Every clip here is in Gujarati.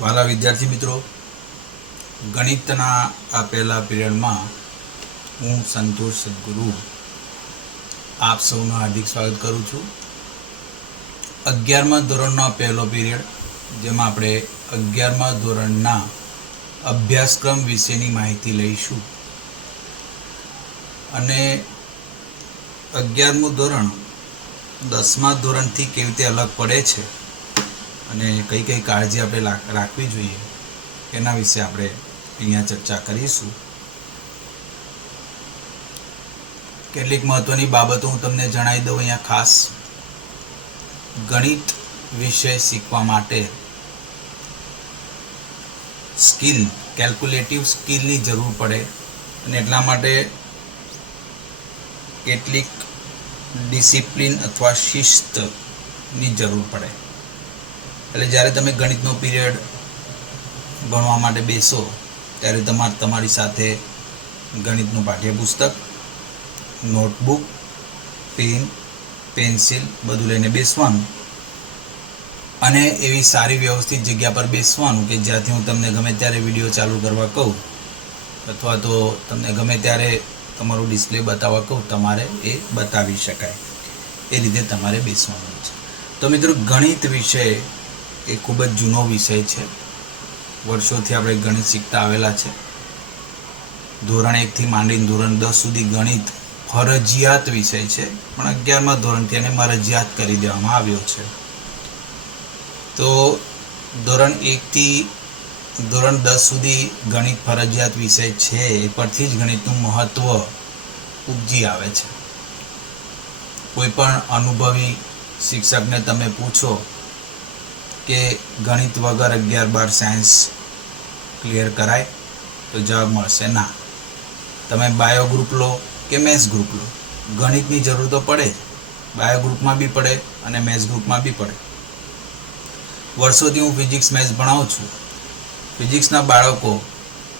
વાલા વિદ્યાર્થી મિત્રો, ગણિતના આ પહેલા પીરિયડમાં હું સંતોષ સદગુરુ આપ સૌનું હાર્દિક સ્વાગત કરું છું. 11મા ધોરણનો પહેલો પીરિયડ, જેમાં આપણે 11મા ધોરણના અભ્યાસક્રમ વિશેની માહિતી લઈશું. અને 11મું ધોરણ 10મા ધોરણથી કેવી રીતે અલગ પડે છે અને કઈ કઈ કાળજી આપણે રાખવી જોઈએ એના વિશે આપણે અહીંયા ચર્ચા કરીશું. કેટલીક મહત્વની બાબતો હું તમને જણાવી દઉં. અહીંયા ખાસ ગણિત વિષય શીખવા માટે કેલ્ક્યુલેટિવ સ્કિલની જરૂર પડે, અને એટલા માટે કેટલીક ડિસિપ્લિન અથવા શિસ્તની જરૂર પડે. એટલે જ્યારે તમે ગણિતનો પીરિયડ ભણવા માટે બેસો ત્યારે તમારી સાથે ગણિતનું પાઠ્યપુસ્તક, નોટબુક, પેન, પેન્સિલ બધું લઈને બેસવાનું, અને એવી સારી વ્યવસ્થિત જગ્યા પર બેસવાનું કે જ્યાંથી હું તમને ગમે ત્યારે વિડીયો ચાલુ કરવા કહું અથવા તો તમને ગમે ત્યારે તમારું ડિસ્પ્લે બતાવવા કહું, તમારે એ બતાવી શકાય. એ રીતે તમારે બેસવાનું છે. તો મિત્રો, ગણિત વિષય એ ખૂબ જ જૂનો વિષય છે. વર્ષોથી આપણે ગણિત શીખતા આવેલા છે. ધોરણ 1થી માંડીને ધોરણ 10 સુધી ગણિત ફરજિયાત વિષય છે, પણ 11મા ધોરણથી એને મરજિયાત કરી દેવામાં આવ્યો છે. તો ધોરણ 1થી ધોરણ 10 સુધી ગણિત ફરજિયાત વિષય છે, એ પરથી જ ગણિતનું મહત્વ ઉપજી આવે છે. કોઈ પણ અનુભવી શિક્ષકને તમે પૂછો કે ગણિત વગર 11-12 સાયન્સ ક્લિયર કરાય, તો જવાબ મળશે ના. તમે બાયો ગ્રુપ લો કે મેથ્સ ગ્રુપ લો, ગણિતની જરૂર તો પડે જ. બાયો ગ્રુપમાં બી પડે અને મેથ્સ ગ્રુપમાં બી પડે. વર્ષોથી હું ફિઝિક્સ મેથ્સ ભણાવું છું. ફિઝિક્સના બાળકો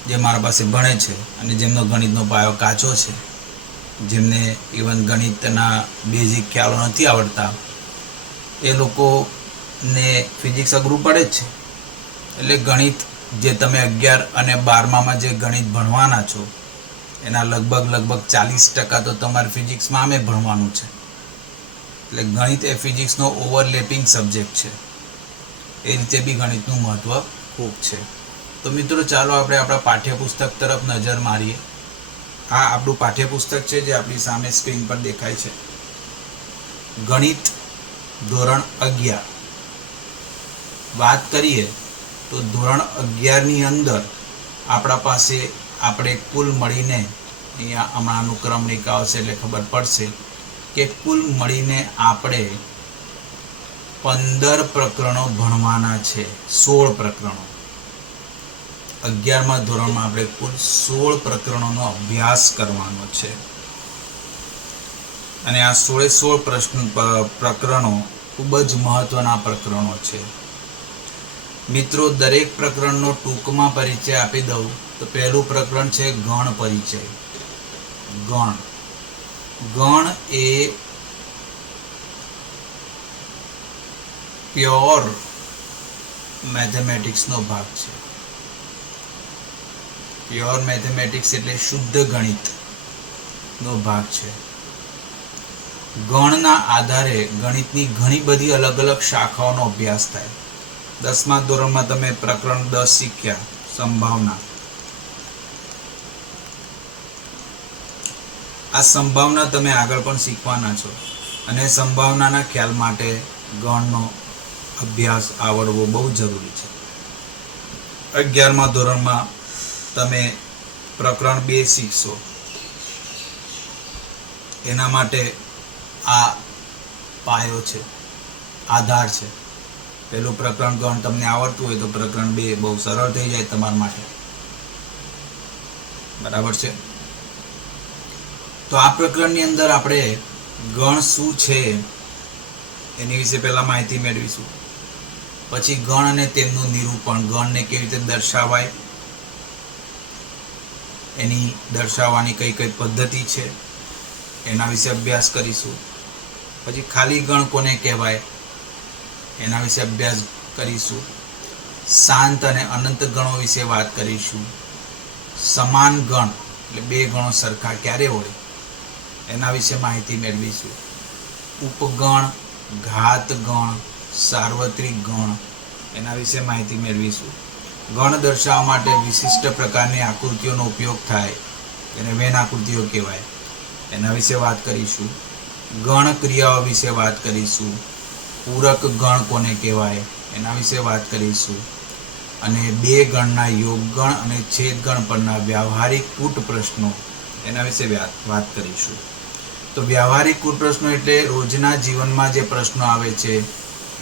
જે મારા પાસે ભણે છે અને જેમનો ગણિતનો પાયો કાચો છે, જેમને ઇવન ગણિતના બેઝિક ખ્યાલો નથી આવડતા, એ લોકોને ફિઝિક્સ અઘરું પડે જ છે. એટલે ગણિત જે તમે 11 અને 12મામાં જે ગણિત ભણવાના છો એના લગભગ 40% તો તમારે ફિઝિક્સમાં આમે ભણવાનું છે. એટલે ગણિત એ ફિઝિક્સનો ઓવરલેપિંગ સબ્જેક્ટ છે. એ રીતે બી ગણિતનું મહત્ત્વ ખૂબ છે. તો મિત્રો, ચાલો આપણે આપણા પાઠ્યપુસ્તક તરફ નજર મારીએ. આ આપણું પાઠ્યપુસ્તક છે, જે આપણી સામે સ્ક્રીન પર દેખાય છે. ગણિત ધોરણ 11 વાત કરીએ તો ધોરણ 11ની અંદર આપણા પાસે આપણે કુલ મળીને, અહીંયા હમણાં અનુક્રમણિકા આવશે એટલે ખબર પડશે કે કુલ મળીને આપણે 15 પ્રકરણો ભણવાના છે. 16 પ્રકરણો. 11મા ધોરણમાં આપણે કુલ 16 પ્રકરણોનો અભ્યાસ કરવાનો છે. અને આ 16 પ્રકરણો ખૂબ જ મહત્વના પ્રકરણો છે. મિત્રો, દરેક પ્રકરણનો ટૂંકમાં પરિચય આપી દઉં તો પહેલું પ્રકરણ છે ગણ પરિચય. ગણ એ પ્યોર મેથેમેટિક્સનો ભાગ છે. પ્યોર મેથેમેટિક્સ એટલે શુદ્ધ ગણિતનો ભાગ છે. ગણના આધારે ગણિતની ઘણી બધી અલગ અલગ શાખાઓનો અભ્યાસ થાય. 10મા ધોરણમાં તમે પ્રકરણ 10 શીખ્યા, સંભાવના. આ સંભાવના તમે આગળ પણ શીખવાના છો, અને સંભાવનાના ખ્યાલ માટે ગણનો અભ્યાસ આવડવો બહુ જરૂરી છે. 11મા ધોરણમાં તમે પ્રકરણ 2 શીખશો. એના માટે આ પાયો છે, આધાર છે. પહેલું પ્રકરણ ગણ તમને આવડતું હોય તો પ્રકરણ 2 બહુ સરળ થઈ જાય તમારા માટે. બરાબર છે? તો આ પ્રકરણની અંદર આપણે ગણ શું છે એની વિશે પહેલા માહિતી મેળવીશું. પછી ગણ અને તેમનું નિરૂપણ, ગણને કેવી રીતે દર્શાવાય, એની દર્શાવવાની કઈ કઈ પદ્ધતિ છે એના વિશે અભ્યાસ કરીશું. પછી ખાલી ગણ કોને કહેવાય એના વિશે અભ્યાસ કરીશું. શાંત અને અનંત ગણો વિશે વાત કરીશું. સમાન ગણ એટલે બે ગણો સરખા ક્યારે હોય એના વિશે માહિતી મેળવીશું. ઉપગણ, ઘાત ગણ, સાર્વત્રિક ગણ એના વિશે માહિતી મેળવીશું. ગણ દર્શાવવા માટે વિશિષ્ટ પ્રકારની આકૃતિઓનો ઉપયોગ થાય તેને વેન આકૃતિઓ કહેવાય. એના વિશે વાત કરીશું. ગણ ક્રિયાઓ વિશે વાત કરીશું. પૂરક ગણ કોને કહેવાય એના વિશે વાત કરીશું. અને બે ગણના યોગગણ અને છેદગણ પરના વ્યવહારિક કૂટ પ્રશ્નો એના વિશે વાત કરીશું. તો વ્યવહારિક કૂટ પ્રશ્નો એટલે રોજના જીવનમાં જે પ્રશ્નો આવે છે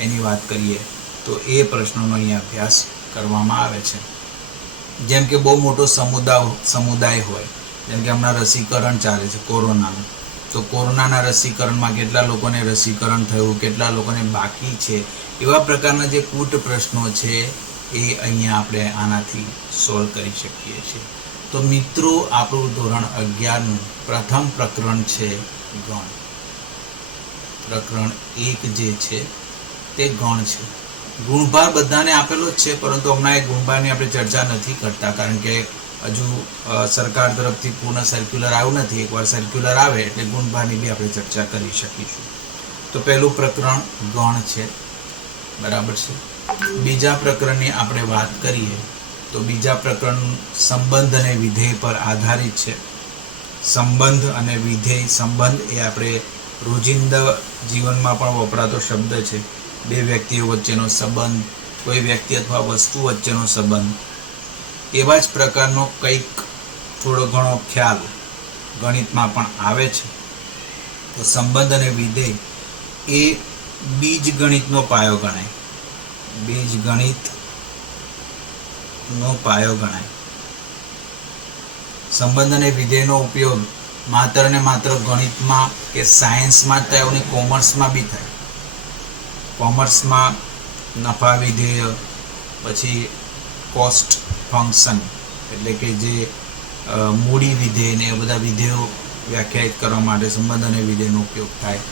એની વાત કરીએ તો એ પ્રશ્નોનો અહીંયા અભ્યાસ કરવામાં આવે છે. જેમ કે બહુ મોટો સમુદાય હોય, જેમ કે હમણાં રસીકરણ ચાલે છે કોરોનાનું, તો કોરોનાના રસીકરણમાં કેટલા લોકોને રસીકરણ થયું, કેટલા લોકોને બાકી છે, એવા પ્રકારના જે કૂટ પ્રશ્નો છે એ અહીંયા આપણે આનાથી સોલ્વ કરી શકીએ છીએ. તો મિત્રો, આપણું ધોરણ 11નું પ્રથમ પ્રકરણ છે ગણ. પ્રકરણ 1 જે છે તે ગણ છે. ગુણભાર બધાને આપેલો જ છે, પરંતુ હમણાં એ ગુણભારની આપણે ચર્ચા નથી કરતા, કારણ કે હજુ સરકાર તરફથી પૂર્ણ સર્ક્યુલર આવ્યું નથી. એકવાર સર્ક્યુલર આવે એટલે ગુણભારની બી આપણે ચર્ચા કરી શકીશું. તો પહેલું પ્રકરણ ગણ છે, બરાબર છે. બીજા પ્રકરણની આપણે વાત કરીએ તો બીજા પ્રકરણ સંબંધ અને વિધેય પર આધારિત છે. સંબંધ અને વિધેય, સંબંધ એ આપણે રોજિંદા જીવનમાં પણ વપરાતો શબ્દ છે. બે વ્યક્તિઓ વચ્ચેનો સંબંધ, કોઈ વ્યક્તિ અથવા વસ્તુ વચ્ચેનો સંબંધ. એવા જ પ્રકારનો કંઈક થોડો ઘણો ખ્યાલ ગણિતમાં પણ આવે છે. તો સંબંધ અને વિધેય એ બીજગણિતનો પાયો ગણાય. બીજગણિતનો પાયો ગણાય. સંબંધ અને વિધેયનો ઉપયોગ માત્ર ને માત્ર ગણિતમાં કે સાયન્સમાં જ થાય અને કોમર્સમાં બી થાય. કોમર્સમાં નફા વિધેય, પછી કોસ્ટ ફંક્શન એટલે કે જે મૂડી વિધેય ને એ બધા વિધેયો વ્યાખ્યાયિત કરવા માટે સંબંધ અને વિધેયનો ઉપયોગ થાય.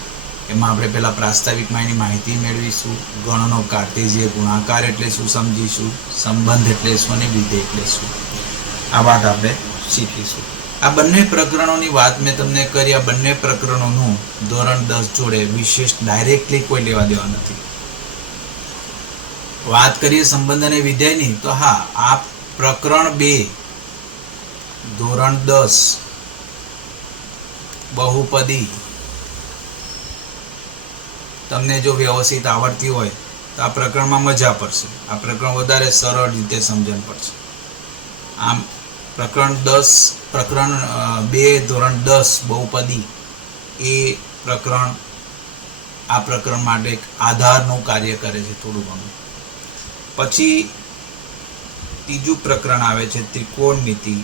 એમાં આપણે પહેલાં પ્રાસ્તાવિકમાં એની માહિતી મેળવીશું. ગણનો કાર્ટેશીય ગુણાકાર એટલે શું સમજીશું, સંબંધ એટલે શું અને વિધેય એટલે શું, આ વાત આપણે શીખીશું. આ બંને પ્રકરણોની વાત મેં તમને કરી. આ બંને પ્રકરણોનું ધોરણ 10 જોડે વિશેષ ડાયરેક્ટલી કોઈ લેવા દેવા નથી. વાત કરીએ સંબંધ અને વિધેયની, તો હા, આ પ્રકરણ 2 ધોરણ 10 બહુપદી તમને જો વ્યવસ્થિત આવડતી હોય તો આ પ્રકરણમાં મજા પડશે. આ પ્રકરણ વધારે સરળ રીતે સમજણ પડશે. આમ પ્રકરણ 2 ધોરણ 10 બહુપદી એ પ્રકરણ આ પ્રકરણ માટે એક આધારનું કાર્ય કરે છે થોડું ઘણું. પછી ત્રીજું પ્રકરણ આવે છે ત્રિકોણમિતિ.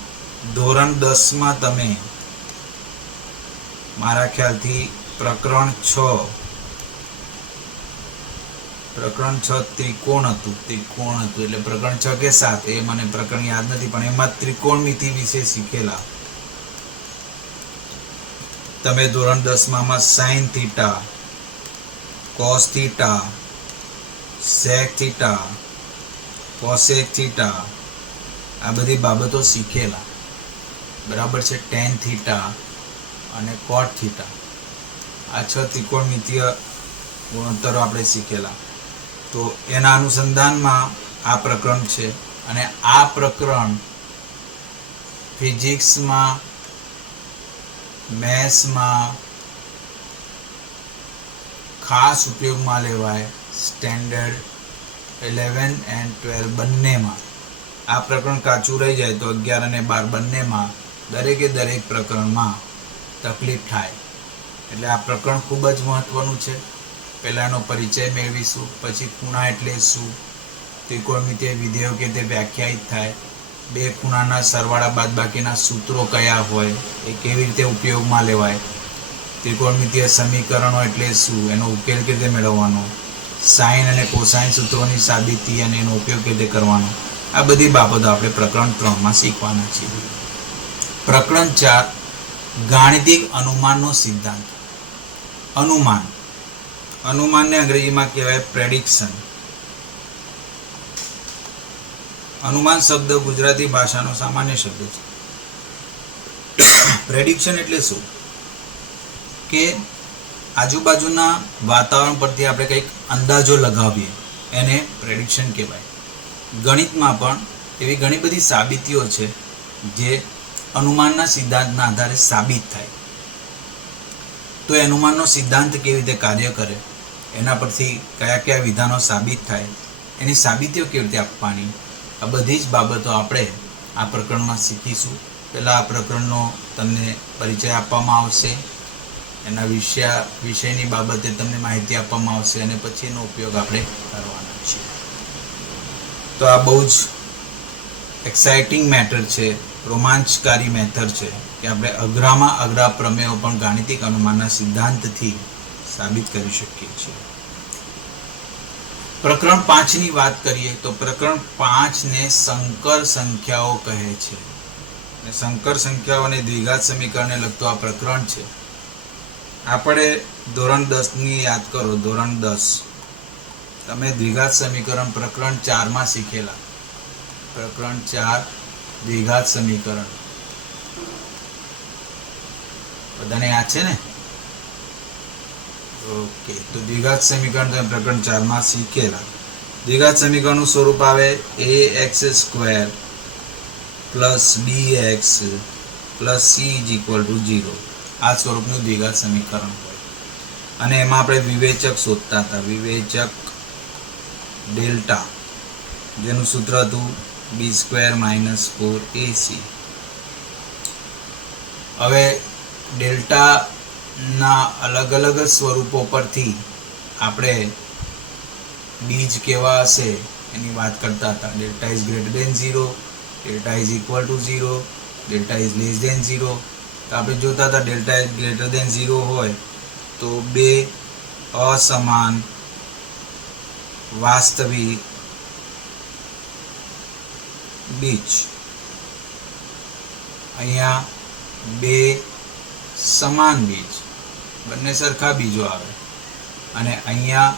ધોરણ 10માં તમે મારા ખ્યાલથી પ્રકરણ 6 ત્રિકોણ હતું એટલે પ્રકરણ 6 કે 7 એ મને પ્રકરણ યાદ નથી, પણ એમાં ત્રિકોણમિતિ વિશે શીખેલા તમે. ધોરણ 10માં sine theta, cos theta, sec theta, cosec theta આ બધી બાબતો શીખેલા, બરાબર છે. ટેન થીટા અને કોટ થીટા આ 6 ત્રિકોણમિતીય ગુણોત્તરો આપણે શીખેલા. તો એના અનુસંધાનમાં આ પ્રકરણ છે. અને આ પ્રકરણ ફિઝિક્સમાં, મેથ્સમાં ખાસ ઉપયોગમાં લેવાય. સ્ટેન્ડર્ડ 11 and 12 બંનેમાં આ પ્રકરણ કાચું રહી જાય તો 11 અને 12 બંનેમાં દરેકે દરેક પ્રકરણમાં તકલીફ થાય. એટલે આ પ્રકરણ ખૂબ જ મહત્વનું છે. પહેલાંનો પરિચય મેળવીશું, પછી ખૂણા એટલે શું, ત્રિકોણમિતીય વિધેયો કે તે વ્યાખ્યાયિત થાય, બે ખૂણાના સરવાળા બાદબાકીના સૂત્રો કયા હોય, એ કેવી રીતે ઉપયોગમાં લેવાય, ત્રિકોણમિતીય સમીકરણો એટલે શું, એનો ઉકેલ કેવી રીતે મેળવવાનો, સાઇન અને કોસાઇન સૂત્રોની સાબિતી અને એનો ઉપયોગ કેવી રીતે કરવાનો, આ બધી બાબતો આપણે પ્રકરણ 3માં શીખવાના છીએ. પ્રકરણ 4 ગાણિતિક અનુમાનનો સિદ્ધાંત. અનુમાનને અંગ્રેજીમાં કહેવાય પ્રેડિક્શન. અનુમાન શબ્દ ગુજરાતી ભાષાનો સામાન્ય શબ્દ છે. પ્રેડિક્શન એટલે શું કે આજુબાજુના વાતાવરણ પરથી આપણે કંઈક અંદાજો લગાવીએ એને પ્રેડિક્શન કહેવાય. ગણિતમાં પણ એવી ઘણી બધી સાબિતીઓ છે જે અનુમાનના સિદ્ધાંતના આધારે સાબિત થાય. તો એ અનુમાનનો સિદ્ધાંત કેવી રીતે કાર્ય કરે, એના પરથી કયા કયા વિધાનો સાબિત થાય, એની સાબિતીઓ કેવી રીતે આપવાની, આ બધી જ બાબતો આપણે આ પ્રકરણમાં શીખીશું. પહેલાં આ પ્રકરણનો તમને પરિચય આપવામાં આવશે, એના વિષયની બાબતે તમને માહિતી આપવામાં આવશે અને પછી એનો ઉપયોગ આપણે કરવાના છીએ. તો આ બહુ જ એક્સાઇટિંગ મેટર છે, રોમાંચકારી મેથડ છે કે આપણે અઘરામાં અઘરા પ્રમેયો પણ ગાણિતિક અનુમાનના સિદ્ધાંતથી સાબિત કરી શકીએ છીએ. પ્રકરણ 5ની વાત કરીએ તો પ્રકરણ 5ને સંકર સંખ્યાઓ કહે છે. સંકર સંખ્યાઓ અને દ્વિઘાત સમીકરણને લગતું આ પ્રકરણ છે. આપણે ધોરણ 10ની યાદ કરો, ધોરણ 10 તમે દ્વિઘાત સમીકરણ પ્રકરણ 4માં શીખેલા. પ્રકરણ 4 દ્વિઘાત સમીકરણ બધાને યાદ છે ને? ઓકે, તો દ્વિઘાત સમીકરણ તમે પ્રકરણ 4માં શીખેલા. દ્વિઘાત સમીકરણનું સ્વરૂપ આવે ax² plus bx plus c = 0. આ સ્વરૂપનું દ્વિઘાત સમીકરણ હોય અને એમાં આપણે વિવેચક શોધતા હતા. વિવેચક ડેલ્ટા, જેનું સૂત્ર હતું b² - 4ac. હવે ડેલ્ટાના અલગ અલગ સ્વરૂપો પરથી આપણે બીજ કેવા હશે એની વાત કરતા હતા. Delta is greater than 0, delta is equal to 0, delta is less than 0. તો આપણે જોતા હતા ડેલ્ટા ઇઝ ગ્રેટર દેન 0 હોય તો બે અસમાન વાસ્તવિક બીજ, અહીંયા બે સમાન બીજ, બંને સરખા બીજો આવે, અને અહીંયા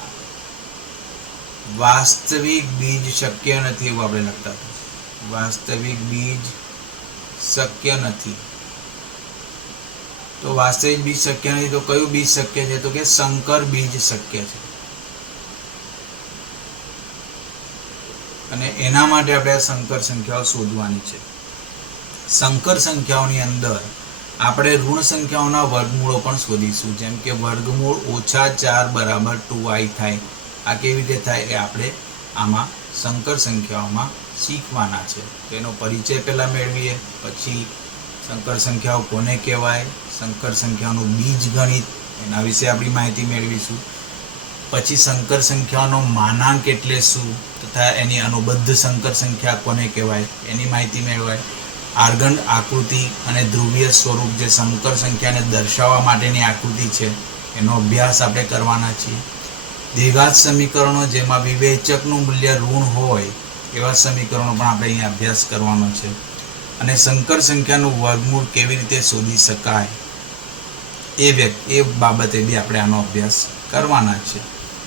વાસ્તવિક બીજ શક્ય નથી એવું આપણે લખતા હતા. વાસ્તવિક બીજ શક્ય નથી. તો વાસ્તવિક બીજ શક્ય નથી તો કયું બીજ શક્ય છે? તો કે સંકર બીજ શક્ય છે. અને એના માટે આપણે આ સંકર સંખ્યાઓ શોધવાની છે. સંકર સંખ્યાઓની અંદર આપણે ઋણ સંખ્યાઓના વર્ગમૂળો પણ શોધીશું. જેમ કે વર્ગમૂળ -4 = 2i થાય. આ કેવી રીતે થાય એ આપણે આમાં સંકર સંખ્યાઓમાં શીખવાના છે. તો એનો પરિચય પહેલા મેળવીએ, પછી સંકર સંખ્યાઓ કોને કહેવાય, સંકર સંખ્યાઓનું બીજગણિત એના વિશે આપણી માહિતી મેળવીશું. પછી સંકર સંખ્યાઓનો માનાંક એટલે શું તથા એની અનુબદ્ધ સંકર સંખ્યા કોને કહેવાય એની માહિતી મેળવાય. આર્ગન આકૃતિ અને ધ્રુવીય સ્વરૂપ જે સંકર સંખ્યાને દર્શાવવા માટેની આકૃતિ છે એનો અભ્યાસ આપણે કરવાના છીએ. દ્વિઘાત સમીકરણો જેમાં વિવેચકનું મૂલ્ય ઋણ હોય એવા સમીકરણો પણ આપણે અહીંયા અભ્યાસ કરવાનો છે. અને સંકર સંખ્યાનું વર્ગમૂળ કેવી રીતે શોધી શકાય એ બાબતે બી આપણે આનો અભ્યાસ કરવાના છે.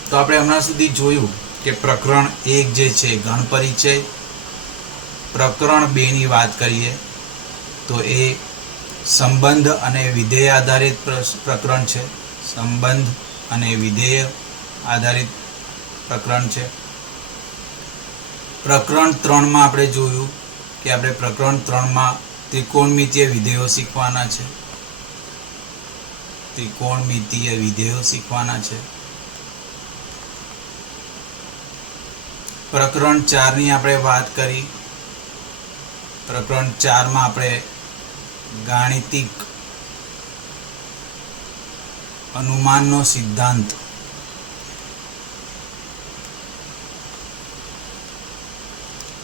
તો આપણે હમણાં સુધી જોયું કે પ્રકરણ 1 જે છે ગણ પરિચય, પ્રકરણ 2ની વાત કરીએ તો એ સંબંધ અને વિધેય આધારિત પ્રકરણ છે. સંબંધ અને વિધેય આધારિત પ્રકરણ છે. પ્રકરણ 3માં આપણે જોયું કે આપણે પ્રકરણ 3માં ત્રિકોણમિતીય વિધેયો શીખવાના છે. ત્રિકોણમિતીય વિધેયો શીખવાના છે. પ્રકરણ 4ની આપણે વાત કરી. પ્રકરણ 4માં આપણે ગાણિતિક અનુમાનનો સિદ્ધાંત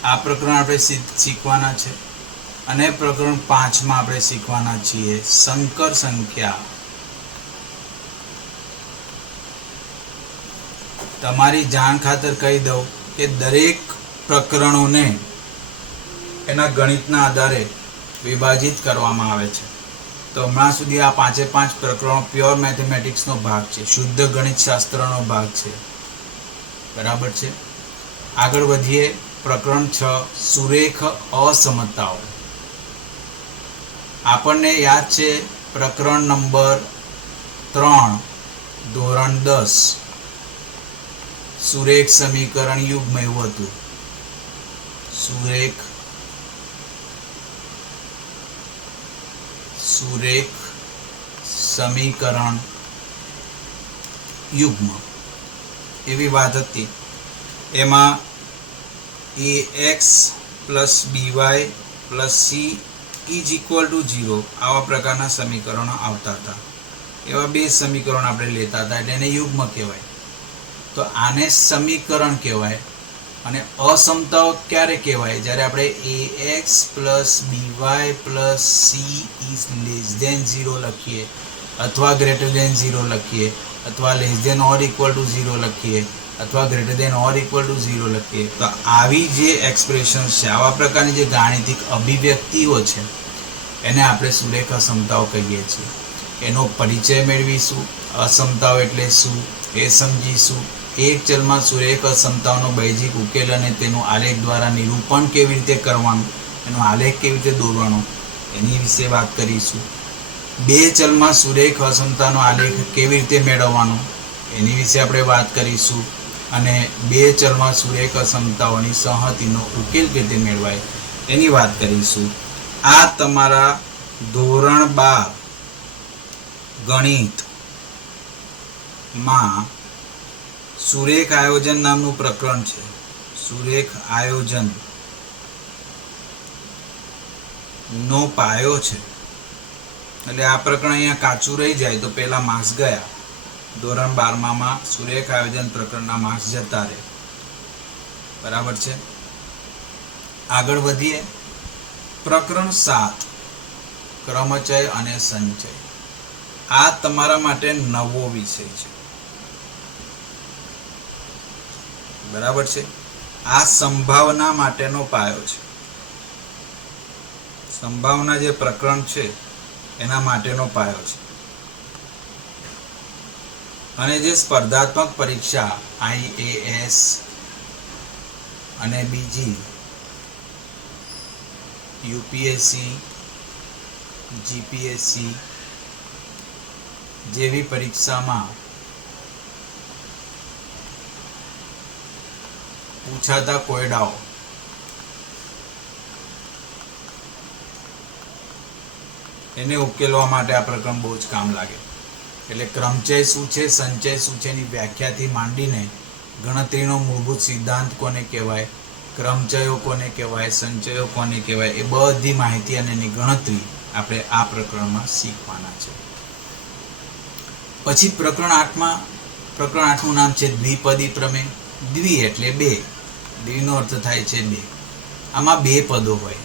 આ પ્રકરણ આપણે શીખવાના છે. અને પ્રકરણ 5માં આપણે શીખવાના છીએ સંકર સંખ્યા. તમારી જાણ ખાતર કહી દઉં કે દરેક પ્રકરણોને એના ગણિતના આધારે વિભાજિત કરવામાં આવે છે. તો હમણાં સુધી આ 5 પ્રકરણો પ્યોર મેથેમેટિક્સનો ભાગ છે, શુદ્ધ ગણિત શાસ્ત્રનો ભાગ છે. બરાબર છે. આગળ વધીએ પ્રકરણ 6 સુરેખ અસમતાઓ. આપણને યાદ છે પ્રકરણ નંબર 3 ધોરણ 10 સુરેખ સમીકરણ યુગ્મ એવું હતું. સુરેખ સમીકરણ યુગ્મ એવી વાત હતી. એમાં ax plus by plus c is equal to 0 આવા પ્રકારના સમીકરણો આવતા હતા. એવા બે સમીકરણ આપણે લેતા હતા એટલે એને યુગ્મ કહેવાય. તો આને સમીકરણ કહેવાય. અને અસમતાઓ ક્યારે કહેવાય? જ્યારે આપણે ax plus by plus c is less than 0 લખીએ, અથવા ગ્રેટર ધેન 0 લખીએ, અથવા less than or equal to 0 લખીએ, અથવા greater than or equal to 0 લખીએ. તો આવી જે એક્સપ્રેશન છે, આવા પ્રકારની જે ગાણિતિક અભિવ્યક્તિઓ છે, એને આપણે સુરેખ અસમતાઓ કહીએ છીએ. એનો પરિચય મેળવીશું. અસમતાઓ એટલે શું એ સમજીશું. એક ચલમાં સુરેખ અસમતાઓનો બેઝિક ઉકેલ અને તેનું આલેખ દ્વારા નિરૂપણ કેવી રીતે કરવાનું, એનો આલેખ કેવી રીતે દોરવાનો, એની વિશે વાત કરીશું. બે ચલમાં સુરેખ અસમતાનો આલેખ કેવી રીતે મેળવવાનો, એની વિશે આપણે વાત કરીશું. અને બે ચલમાં સુરેખ અસમતાઓની સંહતિનો ઉકેલ કેવી રીતે મેળવાય એની વાત કરીશું. આ તમારા ધોરણ 12 ગણિતમાં સુરેખ આયોજન નામનું પ્રકરણ છે. સુરેખ આયોજન નો પાયો છે. એટલે આ પ્રકરણ અહીંયા કાચું રહી જાય તો પેલા માર્ક્સ ગયા. ધોરણ 12માં સુરેખ આયોજન પ્રકરણના માર્ક્સ જતા રહે. બરાબર છે. આગળ વધીએ. પ્રકરણ 7 ક્રમચય અને સંચય. આ તમારા માટે નવો વિષય છે. બરાબર છે. આ સંભાવના માટેનો પાયો છે. સંભાવના જે પ્રકરણ છે એના માટેનો પાયો છે. અને જે સ્પર્ધાત્મક પરીક્ષા IAS અને બીજી UPSC GPSC જેવી પરીક્ષામાં પૂછાતા કોયડાઓ એને ઉકેલવા માટે આ પ્રકરણ બહુ જ કામ લાગે. એટલે ક્રમચય શું છે, સંચય શું છે એની વ્યાખ્યાથી માંડીને ગણતરીનો મૂળભૂત સિદ્ધાંત કોને કહેવાય, ક્રમચયો કોને કહેવાય, સંચયો કોને કહેવાય, એ બધી માહિતી અને એની ગણતરી આપણે આ પ્રકરણમાં શીખવાના છે. પછી પ્રકરણ 8નું નામ છે દ્વિપદી પ્રમેય. દ્વિ એટલે બે. દ્વિનો અર્થ થાય છે બે. આમાં બે પદો હોય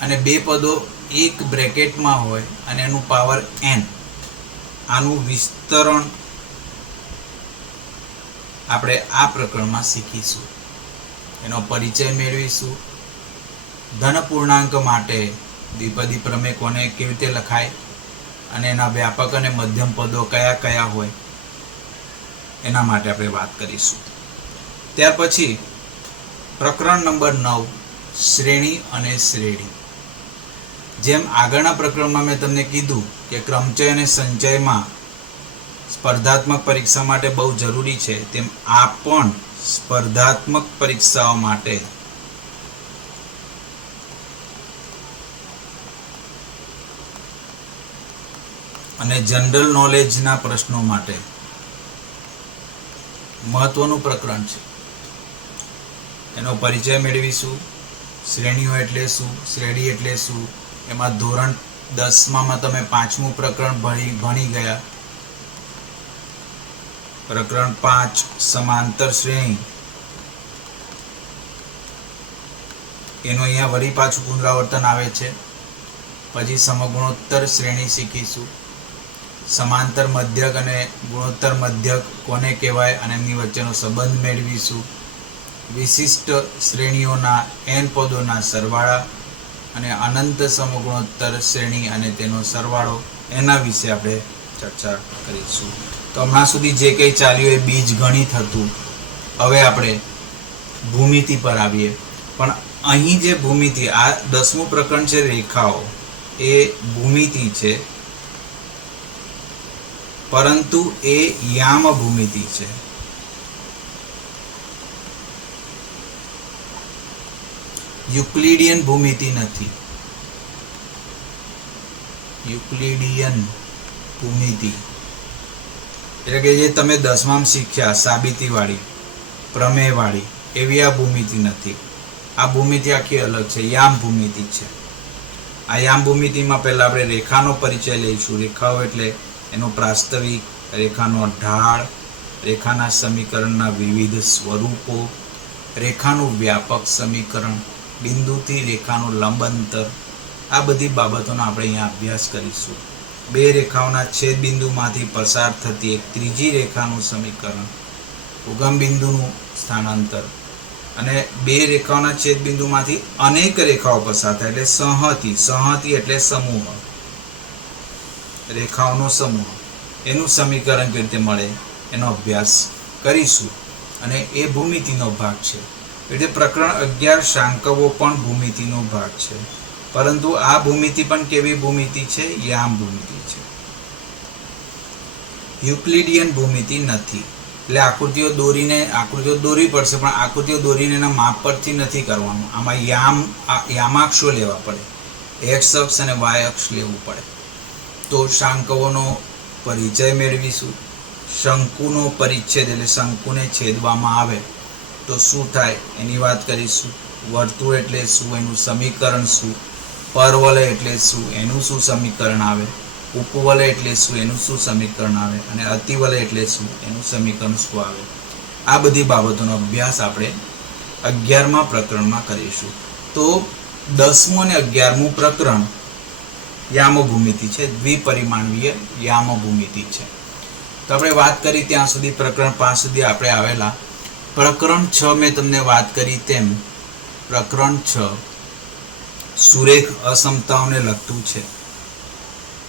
અને બે પદો એક બ્રેકેટમાં હોય અને એનું પાવર n. આનું વિસ્તરણ આપણે આ પ્રકરણમાં શીખીશું. એનો પરિચય મેળવીશું. ધન પૂર્ણાંક માટે દ્વિપદી પ્રમેય કોને કેવી રીતે લખાય અને એના વ્યાપક અને મધ્યમ પદો કયા કયા હોય એના માટે આપણે વાત કરીશું. ત્યાર પછી પ્રકરણ નંબર 9 શ્રેણી અને શ્રેણી. જેમ આગળના પ્રકરણમાં મેં તમને કીધું કે ક્રમચય અને સંચયમાં સ્પર્ધાત્મક પરીક્ષા માટે બહુ જરૂરી છે, તેમ આ પણ સ્પર્ધાત્મક પરીક્ષાઓ માટે અને જનરલ નોલેજના પ્રશ્નો માટે મહત્વનું પ્રકરણ છે. એનો પરિચય મેળવીશું. શ્રેણીઓ એટલે શું, શ્રેણી એટલે શું. એમાં ધોરણ 10માં તમે 5મું પ્રકરણ ભણી ગયા. પ્રકરણ 5 સમાંતર શ્રેણી. એનું અહીંયા વળી પાછું પુનરાવર્તન આવે છે. પછી સમગુણોત્તર શ્રેણી શીખીશું. સમાંતર મધ્યક અને ગુણોત્તર મધ્યક કોને કહેવાય અને એમની વચ્ચેનો સંબંધ મેળવીશું. વિશિષ્ટ શ્રેણીઓના n પદોના સરવાળા અને અનંત સમગુણોત્તર શ્રેણી અને તેનો સરવાળો, એના વિશે આપણે ચર્ચા કરીશું. તો હમણાં સુધી જે કંઈ ચાલ્યું એ બીજ ગણિત હતું. હવે આપણે ભૂમિતિ પર આવીએ. પણ અહીં જે ભૂમિતિ, આ 10મું પ્રકરણ છે રેખાઓ, એ ભૂમિતિ છે, પરંતુ એ યામ ભૂમિતિ છે. યુક્લિડિયન ભૂમિતિ નથી. યુક્લિડિયન ભૂમિતિ એટલે કે જે તમે 10માં શીખ્યા, સાબિતીવાળી, પ્રમેયવાળી, એવી આ ભૂમિતિ નથી. આ ભૂમિતિ આખી અલગ છે, યામ ભૂમિતિ છે. આ યામ ભૂમિતિમાં પહેલા આપણે રેખાનો પરિચય લઈશું. રેખાઓ એટલે એનો પ્રાસ્તવિક, રેખાનો ઢાળ, રેખાના સમીકરણના વિવિધ સ્વરૂપો, રેખાનું વ્યાપક સમીકરણ, બિંદુથી રેખાનું લંબ અંતર, આ બધી બાબતોનો આપણે અહીંયા અભ્યાસ કરીશું. બે રેખાઓના છેદ બિંદુમાંથી પસાર થતી એક ત્રીજી રેખાનું સમીકરણ, ઉગમ બિંદુનું સ્થાનાંતર, અને બે રેખાઓના છેદ બિંદુમાંથી અનેક રેખાઓ પસાર થાય એટલે સંહતિ. સંહતિ એટલે સમૂહ, રેખાઓનો સમૂહ, એનું સમીકરણ કેવી રીતે મળે એનો અભ્યાસ કરીશું. અને એ ભૂમિતિનો ભાગ છે. એટલે પ્રકરણ 11 શાંકવો પણ ભૂમિતિનો ભાગ છે. પરંતુ આ ભૂમિતિ પણ કેવી ભૂમિતિ છે? યામ ભૂમિતિ છે. યુક્લિડિયન ભૂમિતિ નથી. એટલે આકૃતિઓ દોરવી પડશે, પણ આકૃતિઓ દોરીને એના માપ પરથી નથી કરવાનું. આમાં યામાક્ષો લેવા પડે, એક્સ અક્ષ અને વાય અક્ષ લેવું પડે. તો શાંકવોનો પરિચય મેળવીશું. શંકુનો પરિચ્છેદ એટલે શંકુને છેદવામાં આવે તો શું થાય એની વાત કરીશું. વર્તુળ એટલે શું, એનું સમીકરણ શું. પરવલય એટલે શું, એનું શું સમીકરણ આવે. ઉપવલય એટલે શું, એનું શું સમીકરણ આવે. અને અતિવલય એટલે શું, એનું સમીકરણ શું આવે. આ બધી બાબતોનો અભ્યાસ આપણે 11મા પ્રકરણમાં કરીશું. તો 10મું અને 11મું પ્રકરણ યામભૂમિતિ છે, દ્વિપરિમાણીય યામભૂમિતિ છે. તો આપણે વાત કરી ત્યાં સુધી, પ્રકરણ 5 સુધી આપણે આવેલા. પ્રકરણ 6 મેં તમને વાત કરી તેમ પ્રકરણ 6 સુરેખ અસમતાઓને લગતું છે.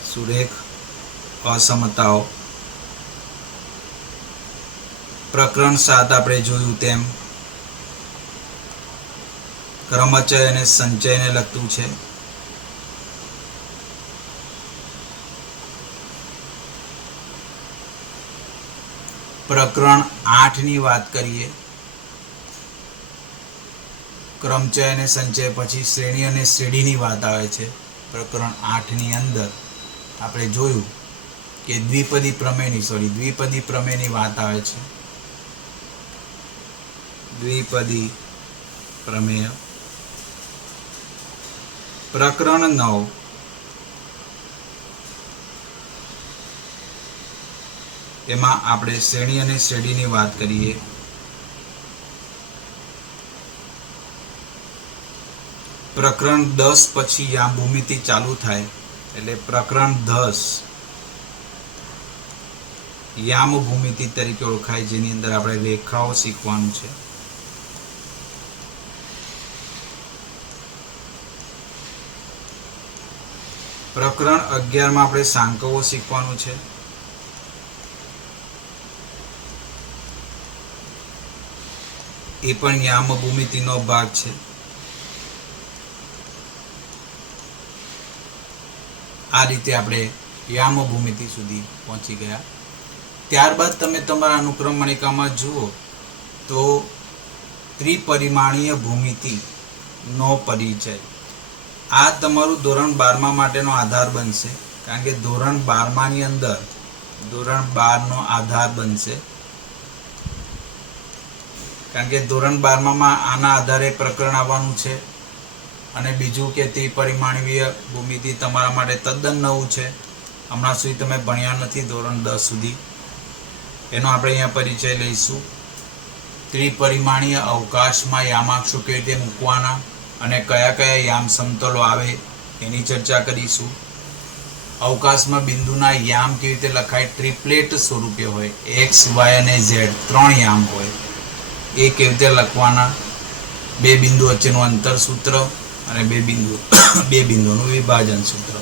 સુરેખ અસમતાઓ. પ્રકરણ 7 આપણે જોયું તેમ ક્રમચય અને સંચયને લગતું છે. પ્રકરણ 8 ની વાત કરીએ. ક્રમચય અને સંચય પછી શ્રેણી અને શ્રેણીની વાત આવે છે. પ્રકરણ 8 ની અંદર આપણે જોયું કે દ્વિપદી પ્રમેયની વાત આવે છે. દ્વિપદી પ્રમેય. પ્રકરણ 9 એમાં આપણે શ્રેણી અને શ્રેણીની વાત કરીએ. પ્રકરણ 10 પછી યામ ભૂમિતિ ચાલુ થાય એટલે પ્રકરણ 10 યામ ભૂમિતિ તરીકે ઓળખાય, જેની અંદર આપણે રેખાઓ શીખવાનું છે. પ્રકરણ 11 આપણે સાંકવો શીખવાનું છે. એ પણ યામ ભૂમિતિનો ભાગ છે. આ રીતે આપણે યામ ભૂમિતિ સુધી પહોંચી ગયા. ત્યારબાદ તમે તમારા અનુક્રમ મણિકામાં જુઓ તો ત્રિપરિમાણીય ભૂમિતિનો પરિચય. આ તમારું ધોરણ 12 માટેનો આધાર બનશે, કારણ કે ધોરણ 12 અંદર ધોરણ 12નો આધાર બનશે. કારણ કે ધોરણ 12 આના આધારે પ્રકરણ આવવાનું છે. અને બીજું કે ત્રિપરિમાણીય ભૂમિતિ તમારા માટે તદ્દન નવું છે, હમણાં સુધી તમે ભણ્યા નથી ધોરણ 10 સુધી. એનો આપણે અહીંયા પરિચય લઈશું. ત્રિપરિમાણીય અવકાશમાં યામાક્ષો કેવી રીતે મૂકવાના અને કયા કયા યામ સમતલો આવે એની ચર્ચા કરીશું. અવકાશમાં બિંદુના યામ કેવી રીતે લખાય, ટ્રિપ્લેટ સ્વરૂપે હોય, એક્સ, વાય અને ઝેડ 3 યામ હોય, એ કેવી રીતે લખવાના. બે બિંદુ વચ્ચેનું અંતર સૂત્ર અને બે બિંદુનું વિભાજન સૂત્ર.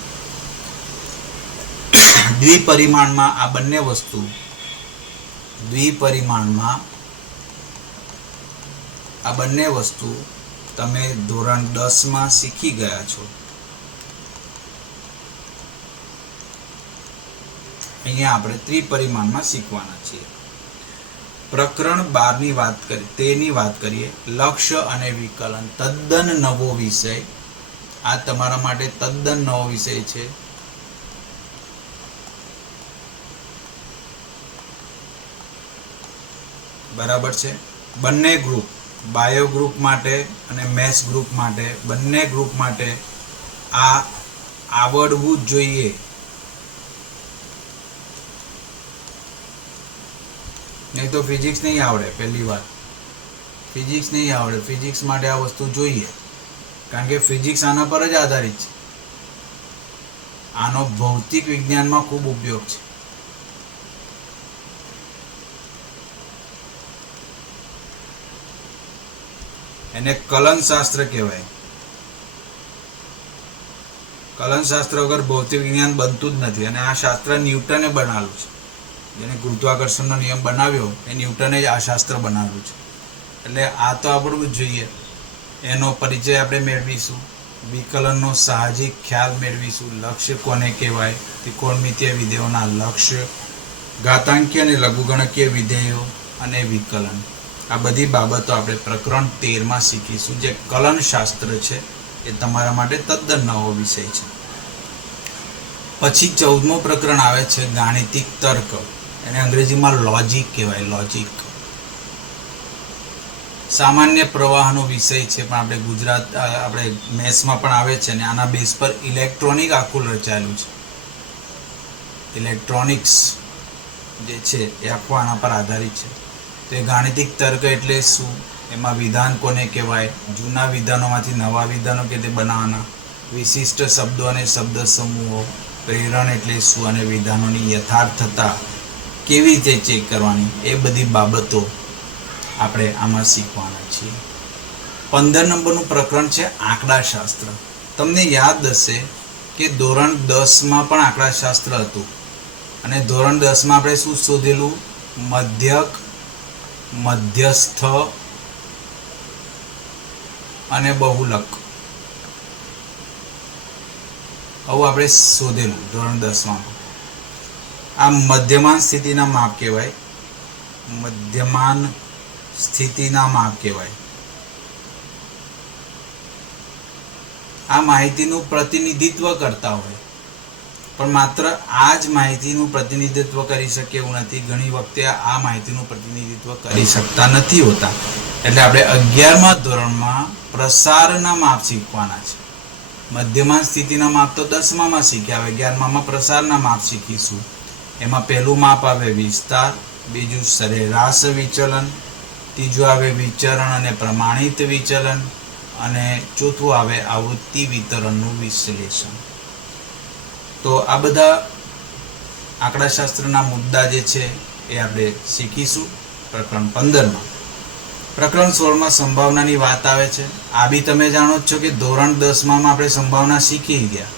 દ્વિપરિમાણમાં આ બંને વસ્તુ, દ્વિપરિમાણમાં આ બંને વસ્તુ તમે ધોરણ 10માં શીખી ગયા છો. અહીંયા આપણે ત્રિપરિમાણમાં શીખવાના છીએ. પ્રકરણ 12ની વાત કરીએ. લક્ષ્ય અને વિકલન, તદ્દન નવો વિષય. આ તમારા માટે તદ્દન નવો વિષય છે. બરાબર છે. બંને ગ્રુપ, બાયો ગ્રુપ માટે અને મેથ્સ ગ્રુપ માટે, બંને ગ્રુપ માટે આ આવડવું જ જોઈએ. નહીં તો ફિઝિક્સ નહીં આવડે. પહેલી વાત ફિઝિક્સ નહીં આવડે. ફિઝિક્સ માટે આ વસ્તુ જોઈએ, કારણ કે ફિઝિક્સ આના પર જ આધારિત છે. આનો ભૌતિક વિજ્ઞાનમાં ખૂબ ઉપયોગ છે. એને કલન શાસ્ત્ર કહેવાય. કલન શાસ્ત્ર વગર ભૌતિક વિજ્ઞાન બનતું જ નથી. અને આ શાસ્ત્ર ન્યૂટને બનાવ્યું છે. જેને ગુરુત્વાકર્ષણનો નિયમ બનાવ્યો એ ન્યૂટને જ આ શાસ્ત્ર બનાવ્યું છે. એટલે આ તો આવડવું જ જોઈએ. એનો પરિચય આપણે મેળવીશું. વિકલનનો સાહજિક ખ્યાલ મેળવીશું. લક્ષ્ય કોને કહેવાય, ત્રિકોણમિતીય વિધેયોના લક્ષ્ય, ઘાતાંકીય અને લઘુગણકીય વિધેયો અને વિકલન. આ બધી બાબતો આપણે પ્રકરણ 13માં શીખીશું. જે કલન શાસ્ત્ર છે એ તમારા માટે તદ્દન નવો વિષય છે. પછી 14મું પ્રકરણ આવે છે ગાણિતિક તર્ક. એને અંગ્રેજીમાં લોજિક કહેવાય. લોજિક સામાન્ય પ્રવાહનો વિષય છે, પણ આપણે મેથ્સમાં પણ આવે છે. અને આના બેઝ પર ઇલેક્ટ્રોનિક આખું રચાયેલું છે. ઇલેક્ટ્રોનિક્સ જે છે એ આખું આના પર આધારિત છે. તો એ ગાણિતિક તર્ક એટલે શું, એમાં વિધાન કોને કહેવાય, જૂના વિધાનોમાંથી નવા વિધાનો કે તે બનાવવાના, વિશિષ્ટ શબ્દો અને શબ્દ સમૂહો, પ્રેરણ એટલે શું અને વિધાનોની યથાર્થતા કેવી રીતે ચેક કરવાની, એ બધી બાબતો આપણે આમાં શીખવાના છીએ. 15 નંબરનું પ્રકરણ છે આંકડાશાસ્ત્ર. તમને યાદ હશે કે ધોરણ 10માં પણ આંકડાશાસ્ત્ર હતું. અને ધોરણ 10માં આપણે શું શોધેલું, મધ્યક, મધ્યસ્થ અને બહુલક. આવું આપણે શોધેલું ધોરણ 10માં. આ મધ્યમાન સ્થિતિના માપ કહેવાય. મધ્યમાન સ્થિતિના માપ કહેવાય. આ માહિતીનું પ્રતિનિધિત્વ કરતા હોય, પણ માત્ર આ જ માહિતીનું પ્રતિનિધિત્વ કરી શકે એવું નથી. ઘણી વખતે આ માહિતીનું પ્રતિનિધિત્વ કરી શકતા નથી હોતા. એટલે આપણે 11મા ધોરણમાં પ્રસારના માપ શીખવાના છે. મધ્યમાન સ્થિતિના માપ તો 10મામાં શીખ્યા. હવે 11મામાં પ્રસારના માપ શીખીશું. એમાં પહેલું માપ આવે વિસ્તાર, બીજું સરેરાશ વિચલન, ત્રીજું આવે વિચરણ અને પ્રમાણિત વિચલન, અને ચોથું આવે આવૃત્તિ વિતરણનું વિશ્લેષણ. તો આ બધા આંકડાશાસ્ત્રના મુદ્દા જે છે એ આપણે શીખીશું પ્રકરણ 15માં. પ્રકરણ 16માં સંભાવનાની વાત આવે છે. આ બી તમે જાણો જ છો કે ધોરણ 10માં આપણે સંભાવના શીખી ગયા.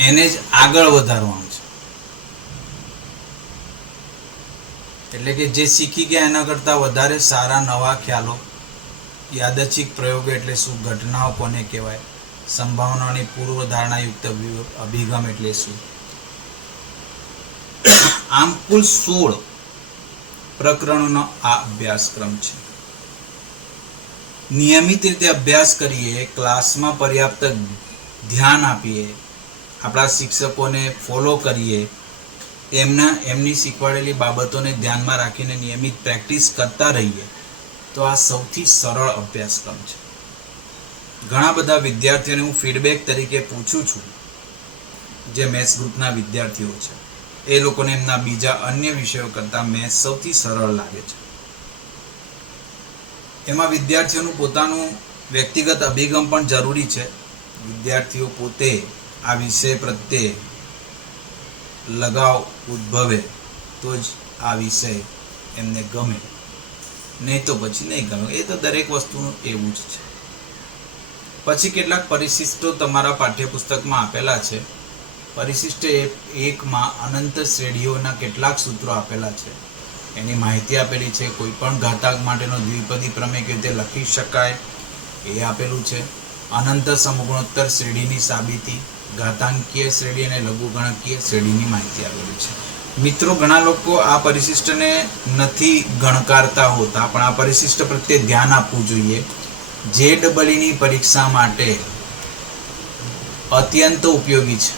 એને જ આગળ વધારવાનું છે. એટલે કે જે શીખી ગયા એના કરતાં વધારે સારા નવા ખ્યાલો, યાદચ્છિક પ્રયોગો એટલે શું, ઘટનાઓ કોને કહેવાય, સંભાવનાની પૂર્વધારણાયુક્ત અભિગમ એટલે શું. આમ કુલ 16 પ્રકરણોનો આ અભ્યાસક્રમ છે. નિયમિત રીતે અભ્યાસ કરીએ, ક્લાસમાં પર્યાપ્ત ધ્યાન આપીએ, આપણા શિક્ષકોને ફોલો કરીએ, એમની શીખવાડેલી બાબતોને ધ્યાનમાં રાખીને નિયમિત પ્રેક્ટિસ કરતા રહીએ, તો આ સૌથી સરળ અભ્યાસક્રમ છે. ઘણા બધા વિદ્યાર્થીઓને હું ફીડબેક તરીકે પૂછું છું, જે મેથ્સ ગ્રુપના વિદ્યાર્થીઓ છે, એ લોકોને એમના બીજા અન્ય વિષયો કરતાં મેથ્સ સૌથી સરળ લાગે છે. એમાં વિદ્યાર્થીઓનું પોતાનું વ્યક્તિગત અભિગમ પણ જરૂરી છે. વિદ્યાર્થીઓ પોતે આ વિષય પ્રત્યે લગાવ ઉદ્ભવે તો જ આ વિષય એમને ગમે, નહીં તો પછી નહીં ગમે. એ તો દરેક વસ્તુનું એવું જ છે. પછી કેટલાક પરિશિષ્ટો તમારા પાઠ્યપુસ્તકમાં આપેલા છે. પરિશિષ્ટ એકમાં અનંત શ્રેણીઓના કેટલાક સૂત્રો આપેલા છે, એની માહિતી આપેલી છે. કોઈ પણ ઘાતાંક માટેનો દ્વિપદી પ્રમેય કેવી રીતે લખી શકાય એ આપેલું છે. અનંત સમગુણોત્તર શ્રેણીની સાબિતી, ઘાતાંકીય શ્રેણી અને લઘુગણકીય શ્રેણીની માહિતી આપેલી છે. મિત્રો, ઘણા લોકો આ પરિશિષ્ટને નથી ગણકારતા હોતા, પણ આ પરિશિષ્ટ પ્રત્યે ધ્યાન આપવું જોઈએ. JEE પરીક્ષા માટે અત્યંત ઉપયોગી છે,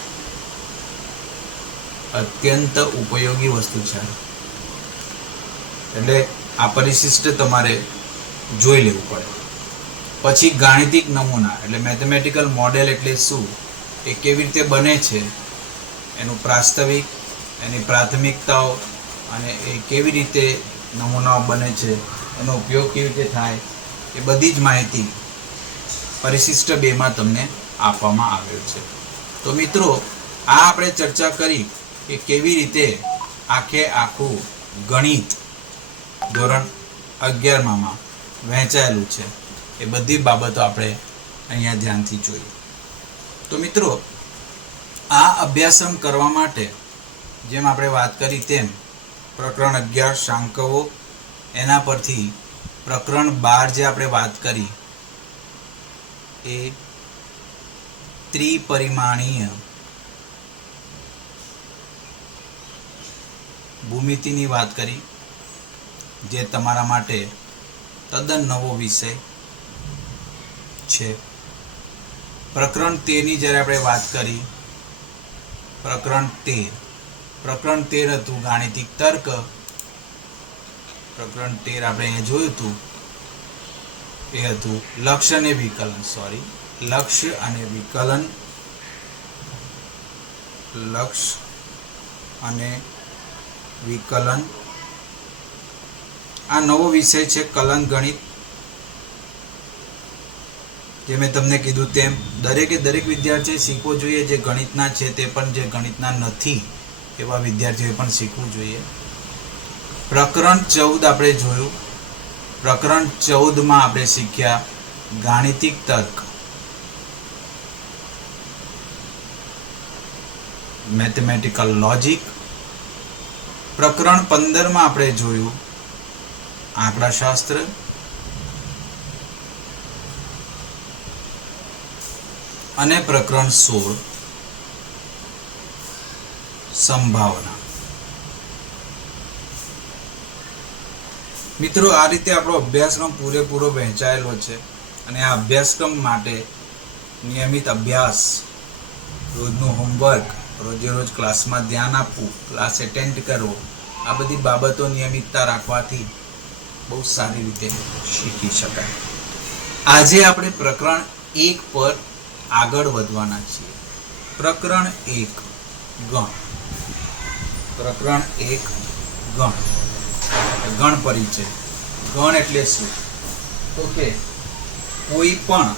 અત્યંત ઉપયોગી વસ્તુ છે. એટલે આ પરિશિષ્ટ તમારે જોઈ લેવું પડે. પછી ગાણિતિક નમૂના એટલે મેથેમેટિકલ મોડેલ એટલે શું, એ કેવી રીતે બને છે, એનું પ્રાસ્તવિક, એની પ્રાથમિકતાઓ અને એ કેવી રીતે નમૂનાઓ બને છે, એનો ઉપયોગ કેવી રીતે થાય, એ બધી જ માહિતી પરિશિષ્ટ 2માં તમને આપવામાં આવેલ છે. તો મિત્રો, આ આપણે ચર્ચા કરી કે કેવી રીતે આખું ગણિત ધોરણ 11માં વહેંચાયેલું છે, એ બધી બાબતો આપણે અહીંયા ધ્યાનથી જોઈએ. તો મિત્રો, આ અભ્યાસક્રમ કરવા માટે જેમ આપણે વાત કરી તેમ પ્રકરણ 11 શાંકવો, એના પરથી પ્રકરણ 12 જે આપણે વાત કરી એ ત્રિપરિમાણીય ભૂમિતિની વાત કરી, જે તમારા માટે તદ્દન નવો વિષય છે. પ્રકરણ 13ની જ્યારે આપણે વાત કરી, પ્રકરણ 13 હતું ગાણિતિક તર્ક. પ્રકરણ 13 આપણે અહીંયા જોયું હતું, એ હતું લક્ષ્ય અને વિકલન. લક્ષ્ય અને વિકલન. આ નવો વિષય છે કલન ગણિત. જે મેં તમને કીધું તેમ દરેક વિદ્યાર્થીએ શીખવો જોઈએ. જે ગણિતના છે તે પણ, જે ગણિતના નથી એવા વિદ્યાર્થીઓએ પણ શીખવું જોઈએ. પ્રકરણ 14 આપણે જોયું. પ્રકરણ 14માં આપણે શીખ્યા ગાણિતિક તર્ક, મેથેમેટિકલ લોજિક. પ્રકરણ 15માં આપણે જોયું આંકડાશાસ્ત્ર. અને પ્રકરણ 16 સંભાવના. મિત્રો, આ રીતે આપણો અભ્યાસક્રમ પૂરેપૂરો વહેંચાયેલો છે. અને આ અભ્યાસક્રમ માટે નિયમિત અભ્યાસ, રોજનું હોમવર્ક, રોજે રોજ ક્લાસમાં ધ્યાન આપવું, ક્લાસ એટેન્ડ કરવો, આ બધી બાબતો નિયમિતતા રાખવાથી બહુ સારી રીતે શીખી શકાય. આજે આપણે પ્રકરણ 1 પર આગળ વધવાના છીએ. પ્રકરણ 1 ગણ. પ્રકરણ 1 ગણ. ગણ પરિચય. ગણ એટલે શું? તો કે કોઈ પણ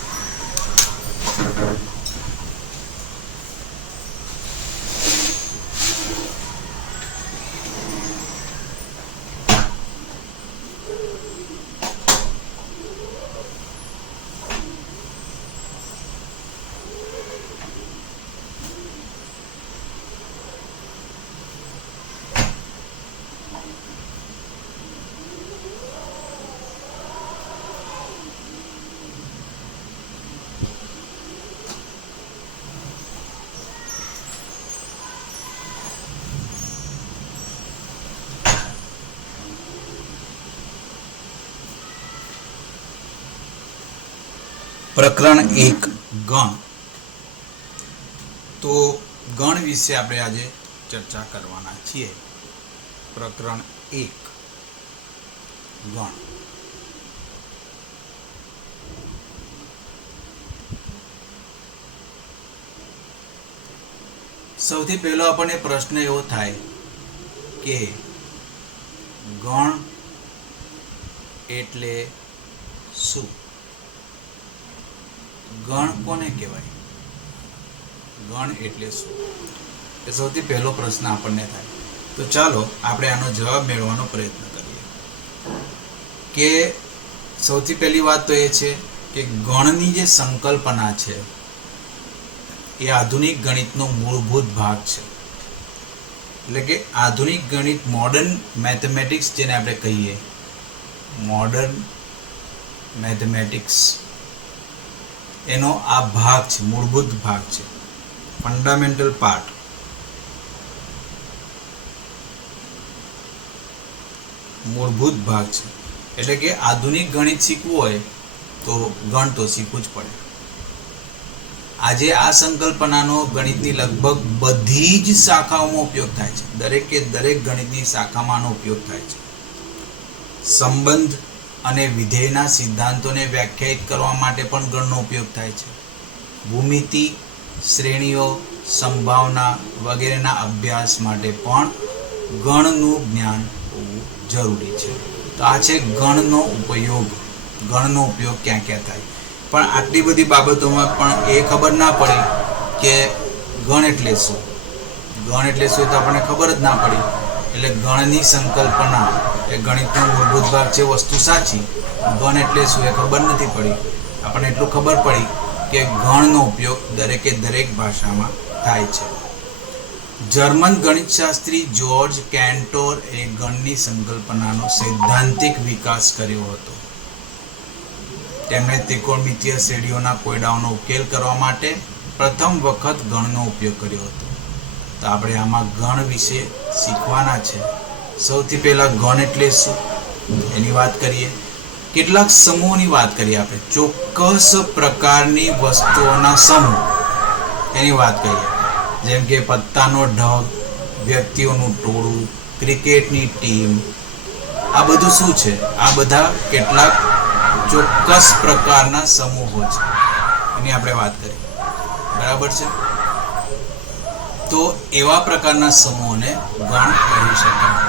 પ્રકરણ 1 ગણ. તો ગણ વિશે આપણે આજે ચર્ચા કરવાના છીએ. પ્રકરણ 1 ગણ. સૌથી પહેલો આપણને પ્રશ્ન એવો થાય કે ગણ એટલે શું? ગણ કોને કહેવાય? ગણ એટલે શું? એ સૌથી પહેલો પ્રશ્ન આપણને થાય. તો ચાલો આપણે આનો જવાબ મેળવવાનો પ્રયત્ન કરીએ. કે સૌથી પહેલી વાત તો એ છે કે ગણની જે સંકલ્પના છે એ આધુનિક ગણિતનો મૂળભૂત ભાગ છે. એટલે કે આધુનિક ગણિત, મોડર્ન મેથેમેટિક્સ જેને આપણે કહીએ, મોડર્ન મેથેમેટિક્સ એનો આ ભાગ છે, મૂળભૂત ભાગ છે, ફંડામેન્ટલ પાર્ટ. મૂળભૂત ભાગ છે. એટલે કે આધુનિક ગણિત શીખવું હોય તો ગણ તો શીખવું જ પડે. આજે આ સંકલ્પનાનો ગણિતની લગભગ બધી જ શાખાઓમાં ઉપયોગ થાય છે. દરેકે દરેક ગણિતની શાખામાં આનો ઉપયોગ થાય છે. સંબંધ અને વિધેયના સિદ્ધાંતોને વ્યાખ્યાયિત કરવા માટે પણ ગણનો ઉપયોગ થાય છે. ભૂમિતિ, શ્રેણીઓ, સંભાવના વગેરેના અભ્યાસ માટે પણ ગણનું જ્ઞાન હોવું જરૂરી છે. તો આ છે ગણનો ઉપયોગ. ગણનો ઉપયોગ ક્યાં ક્યાં થાય. પણ આટલી બધી બાબતોમાં પણ એ ખબર ના પડી કે ગણ એટલે શું. ગણ એટલે શું તો આપણને ખબર જ ના પડી. એટલે ગણની સંકલ્પના એ ગણિતનો મૂળભૂત ભાગ છે, વસ્તુ સાચી. ગણ એટલે શું એ ખબર નથી પડી. આપણને એટલું ખબર પડી કે ગણનો ઉપયોગ દરેકે દરેક ભાષામાં થાય છે. જર્મન ગણિતશાસ્ત્રી જ્યોર્જ કેન્ટોર એ ગણની સંકલ્પનાનો સૈદ્ધાંતિક વિકાસ કર્યો હતો. તેમણે ત્રિકોણમિતીય શ્રેણીઓના કોયડાઓનો ઉકેલ કરવા માટે પ્રથમ વખત ગણનો ઉપયોગ કર્યો હતો. તો આપણે આમાં ગણ વિશે શીખવાના છે. સૌથી પહેલા ગણ એટલે શું એની વાત કરીએ. કેટલાક સમૂહોની વાત કરીએ. આપણે ચોક્કસ પ્રકારની વસ્તુઓના સમૂહ એની વાત કરીએ. જેમ કે પત્તાનો ઢગ, વ્યક્તિઓનું ટોળું, ક્રિકેટની ટીમ. આ બધું શું છે? આ બધા કેટલાક ચોક્કસ પ્રકારના સમૂહો છે, એની આપણે વાત કરીએ. બરાબર છે. તો એવા પ્રકારના સમૂહોને ગણ કહી શકાય.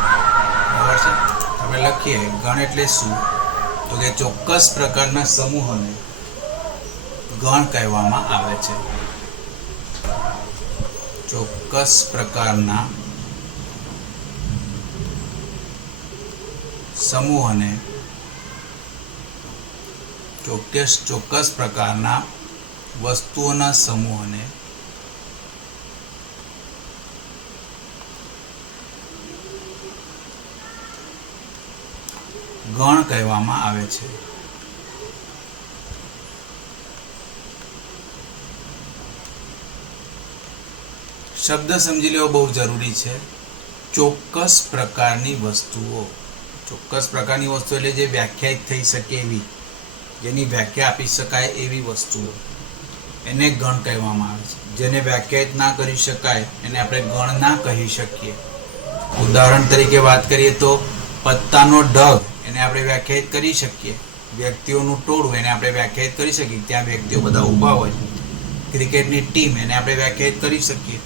બરાબર છે. આપણે લખીએ ગણ એટલે શું, તો કે ચોક્કસ પ્રકારના સમૂહોને ગણ કહેવામાં આવે છે. ચોક્કસ પ્રકારના સમૂહોને ચોક્કસ પ્રકારના વસ્તુઓના સમૂહને ગણ કહેવામાં આવે છે. શબ્દ સમજી લેવો બહુ જરૂરી છે. ચોક્કસ પ્રકારની વસ્તુઓ. ચોક્કસ પ્રકારની વસ્તુ એટલે જે વ્યાખ્યાયિત થઈ શકે એવી, જેની વ્યાખ્યા આપી શકાય એવી વસ્તુઓ, એને ગણ કહેવામાં આવે છે. જેને વ્યાખ્યાયિત ના કરી શકાય એને આપણે ગણ ના કહી શકીએ. ઉદાહરણ તરીકે વાત કરીએ તો પત્તાનો ઢગ એને આપણે વ્યાખ્યાયિત કરી શકીએ. વ્યક્તિઓનું ટોળું એને આપણે વ્યાખ્યાયિત કરી શકીએ, ત્યાં વ્યક્તિઓ બધા ઊભા હોય. ક્રિકેટની ટીમ એને આપણે વ્યાખ્યાયિત કરી શકીએ.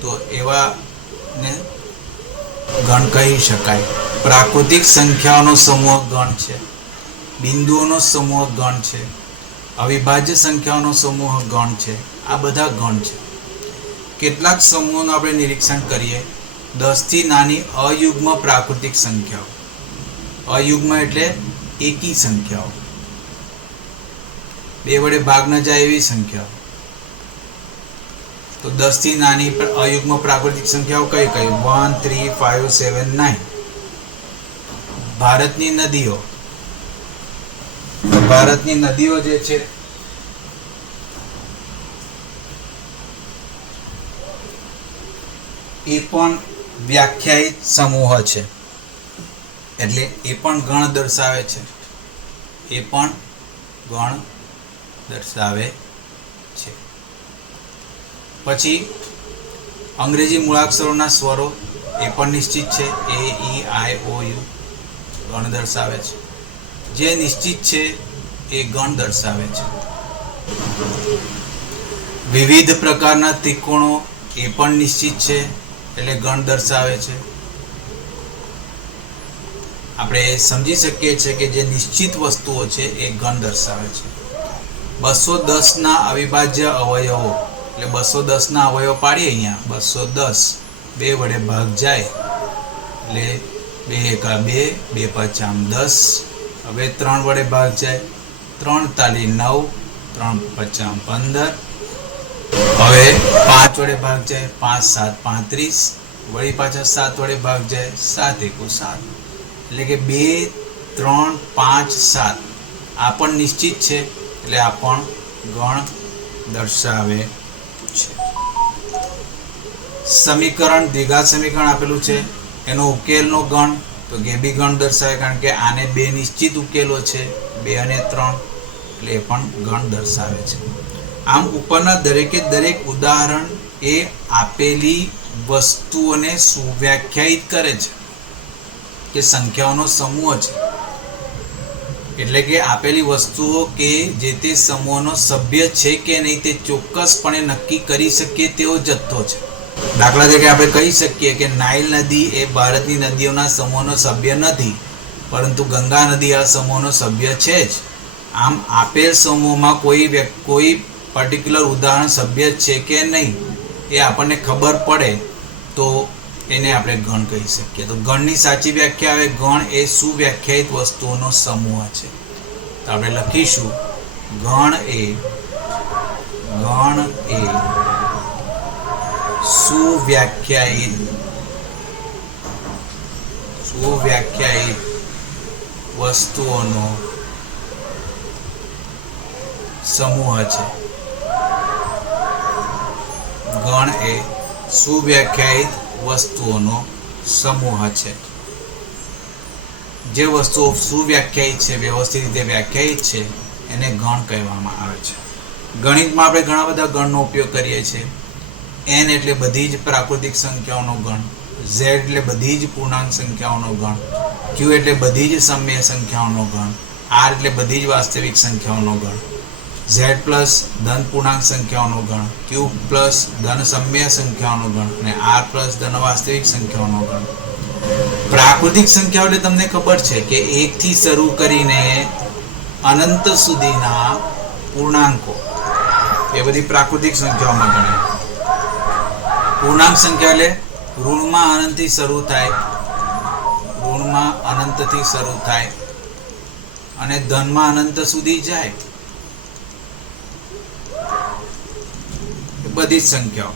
તો એવાને ગણ કહી શકાય. પ્રાકૃતિક સંખ્યાઓનો સમૂહ ગણ છે. બિંદુઓનો સમૂહ ગણ છે. અવિભાજ્ય સંખ્યાઓનો સમૂહ ગણ છે. આ બધા ગણ છે. કેટલાક સમૂહોનું આપણે નિરીક્ષણ કરીએ. 10 થી નાની અયુગ્મ પ્રાકૃતિક સંખ્યાઓ. અયુગ્મ એટલે એકી સંખ્યાઓ, 2 વડે ભાગ ન જાય એવી સંખ્યાઓ. તો 10 થી નાની અયુગ્મ પ્રાકૃતિક સંખ્યાઓ કઈ કઈ? 1, 3, 5, 7, 9. ભારતની નદીઓ. ભારતની નદીઓ જે છે એ પણ વ્યાખ્યાયિત સમૂહ છે. એટલે એ પણ ગણ દર્શાવે છે. એ પણ ગણ દર્શાવે છે. પછી અંગ્રેજી મૂળાક્ષરોના સ્વરો એ પણ નિશ્ચિત છે. A, E, I, O, U ગણ દર્શાવે છે. જે નિશ્ચિત છે એ ગણ દર્શાવે છે. વિવિધ પ્રકારના ત્રિકોણો એ પણ નિશ્ચિત છે એટલે ગણ દર્શાવે છે. આપણે સમજી શકીએ છીએ કે જે નિશ્ચિત વસ્તુઓ છે એ ગણ દર્શાવે છે. 210 ના અવિભાજ્ય અવયવો એટલે 210 ના અવયવો પાડીએ. અહીંયા 210 2 વડે ભાગ જાય એટલે 2 એકા 2, 2 પચામ 10. હવે 3 વડે ભાગ જાય, 3 તાલી 9, 3 પચામ 15. હવે 5 વડે ભાગ જાય 5 7 35, વળી પાછા 7 વડે ભાગ જાય 7 એકુ 7, એટલે કે 2 3 5 7 આ પણ નિશ્ચિત છે, એટલે આ પણ ગણ દર્શાવે છે. સમીકરણ દ્વિઘાત સમીકરણ આપેલું છે, એનો ઉકેલનો ગણ તો કે બી ગણ દર્શાવે, કારણ કે આને 2 નિશ્ચિત ઉકેલો છે, 2 અને 3, એટલે એ પણ ગણ દર્શાવે છે. આમ ઉપરના દરેકે દરેક ઉદાહરણ એ આપેલી વસ્તુઓને સુવ્યાખ્યાયિત કરે છે કે સંખ્યાઓનો સમૂહ છે, એટલે કે આપેલી વસ્તુઓ કે જે તે સમૂહનો સભ્ય છે કે નહીં તે ચોક્કસપણે નક્કી કરી શકીએ તેવો જથ્થો છે. દાખલા તરીકે આપણે કહી શકીએ કે નાઇલ નદી એ ભારતની નદીઓના સમૂહનો સભ્ય નથી, પરંતુ ગંગા નદી આ સમૂહનો સભ્ય છે જ. આમ આપેલ સમૂહમાં કોઈ પર્ટિક્યુલર ઉદાહરણ સભ્ય છે કે નહીં એ આપણને ખબર પડે તો એને આપણે ગણ કહી શકીએ. તો ગણની સાચી વ્યાખ્યા આવે, ગણ એ સુવ્યાખ્યાયિત વસ્તુઓનો સમૂહ છે. તો આપણે લખીશું ગણ એ સુવ્યાખ્યાયિત વસ્તુઓનો સમૂહ છે. ગણ એ સુવ્યાખ્યાયિત વસ્તુઓનો સમૂહ છે. જે વસ્તુઓ સુવ્યાખ્યાયિત છે, વ્યવસ્થિત રીતે વ્યાખ્યાયિત છે, એને ગણ કહેવામાં આવે છે. ગણિતમાં આપણે ઘણા બધા ગણનો ઉપયોગ કરીએ છીએ. n એટલે બધી જ પ્રાકૃતિક સંખ્યાઓનો ગણ, z એટલે બધી જ પૂર્ણાંક સંખ્યાઓનો ગણ, q એટલે બધી જ સમય સંખ્યાઓનો ગણ, r એટલે બધી જ વાસ્તવિક સંખ્યાઓનો ગણ, z પ્લસ ધન પૂર્ણાંક સંખ્યાઓનો ગણ, q પ્લસ ધન સમય સંખ્યાઓનો ગણ અને r પ્લસ ધન વાસ્તવિક સંખ્યાઓનો ગણ. પ્રાકૃતિક સંખ્યાઓ એટલે તમને ખબર છે કે 1 થી શરૂ કરીને અનંત સુધીના પૂર્ણાંકો, એ બધી પ્રાકૃતિક સંખ્યાઓમાં ગણાય. પૂર્ણાંક સંખ્યા એટલે ઋણમાં અનંતથી શરૂ થાય અને ધનમાં અનંત સુધી જાય, બધી જ સંખ્યાઓ,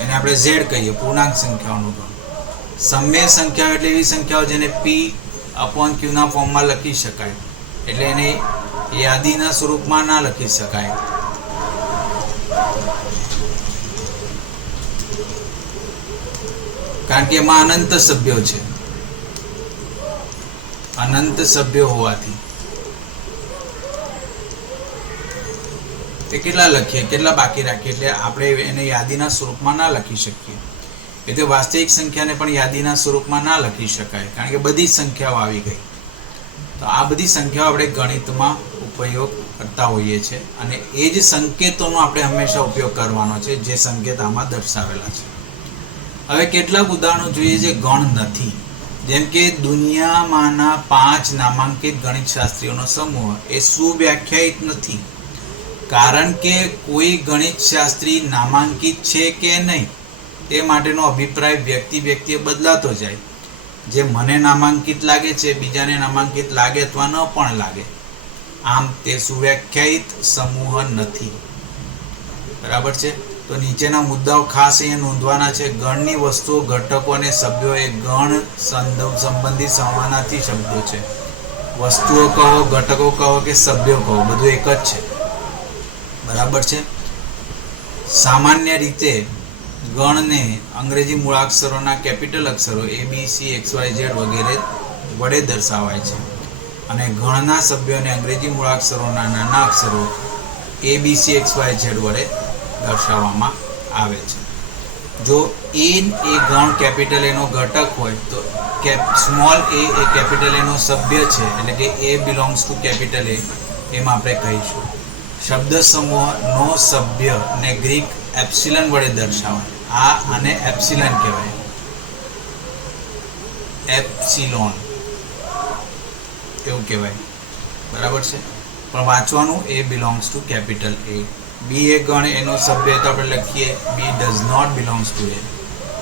એને આપણે z કહીએ, પૂર્ણાંક સંખ્યાઓનો ગણ. સમય સંખ્યાઓ એટલે એવી સંખ્યાઓ જેને p/q ના ફોર્મમાં લખી શકાય, એટલે એને યાદીના સ્વરૂપમાં ના લખી શકાય. કારણ કે એમાં અનંત સભ્યો છે, અનંત સભ્યો હોવાથી કેટલા લખીએ, કેટલા બાકી રાખીએ, એટલે આપણે એને યાદીના સ્વરૂપમાં ના લખી શકીએ. એટલે વાસ્તવિક સંખ્યાને પણ યાદીના સ્વરૂપમાં ના લખી શકાય, કારણ કે બધી સંખ્યાઓ આવી ગઈ. તો આ બધી સંખ્યાઓ આપણે ગણિતમાં ઉપયોગ કરતા હોઈએ છીએ, અને એ જ સંકેતોનો આપણે હંમેશા ઉપયોગ કરવાનો છે જે સંકેત આમાં દર્શાવેલા છે. હવે કેટલાક ઉદાહરણો જોઈએ જે ગણ નથી, જેમ કે દુનિયામાંના 5 નામાંકિત ગણિતશાસ્ત્રીઓનો સમૂહ એ સુવ્યાખ્યાયિત નથી, કારણ કે કોઈ ગણિતશાસ્ત્રી નામાંકિત છે કે નહીં તે માટેનો અભિપ્રાય વ્યક્તિએ બદલાતો જાય. જે મને નામાંકિત લાગે છે બીજાને નામાંકિત લાગે અથવા ન પણ લાગે. આમ તે સુવ્યાખ્યાયિત સમૂહ નથી. બરાબર છે. તો નીચેના મુદ્દાઓ ખાસ અહીંયા નોંધવાના છે. ગણની વસ્તુઓ, ઘટકો અને સભ્યો એ ગણ સંબંધિત સમાનાર્થી શબ્દો છે. વસ્તુઓ કહો, ઘટકો કહો કે સભ્યો કહો, બધું એક જ છે. બરાબર છે. સામાન્ય રીતે ગણને અંગ્રેજી મૂળાક્ષરોના કેપિટલ અક્ષરો ABC, XYZ વગેરે વડે દર્શાવાય છે, અને ગણના સભ્યોને અંગ્રેજી મૂળાક્ષરોના નાના અક્ષરો ABC, XYZ વડે દર્શાવવામાં આવે છે. જો A એ ગણ કેપિટલ એનો ઘટક હોય તો સ્મોલ a એ કેપિટલ એનો સભ્ય છે, એટલે કે A belongs to capital A, એમ આપણે કહીશું. શબ્દ સમૂહનો સભ્ય ને ગ્રીક એપ્સિલન વડે દર્શાવાય. આને એપ્સિલન કહેવાય, એપ્સિલોન એવું કહેવાય. બરાબર છે. પણ વાંચવાનું A belongs to capital A. B એ ગણ એનો સભ્ય તો આપણે લખીએ B does not belongs to A,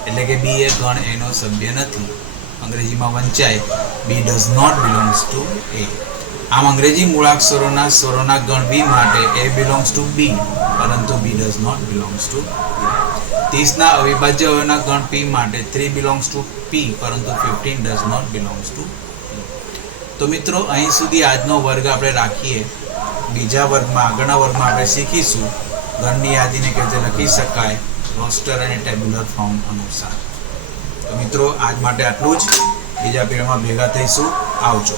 એટલે કે B એ ગણ એનો સભ્ય નથી. અંગ્રેજીમાં વંચાય B does not belongs to A. આમ અંગ્રેજી મૂળાક્ષરોના સ્વરોના ગણ B માટે A બિલોંગ્સ ટુ B, પરંતુ બી ડઝ નોટ બિલોંગ્સ ટુ 30ના અવિભાજ્ય અવયવના ગણ પી માટે 3 બિલોંગ્સ ટુ પી પરંતુ 15 ડઝ નોટ બિલોંગ્સ ટુ. તો મિત્રો અહીં સુધી આજનો વર્ગ આપણે રાખીએ. બીજા વર્ગમાં આગળના વર્ગમાં આપણે શીખીશું ગણની યાદીને કેવી રીતે લખી શકાય રોસ્ટર અને ટેબ્યુલર ફોર્મ અનુસાર. તો મિત્રો આજ માટે આટલું જ. બીજા પીરિયડમાં ભેગા થઈશું. આવજો.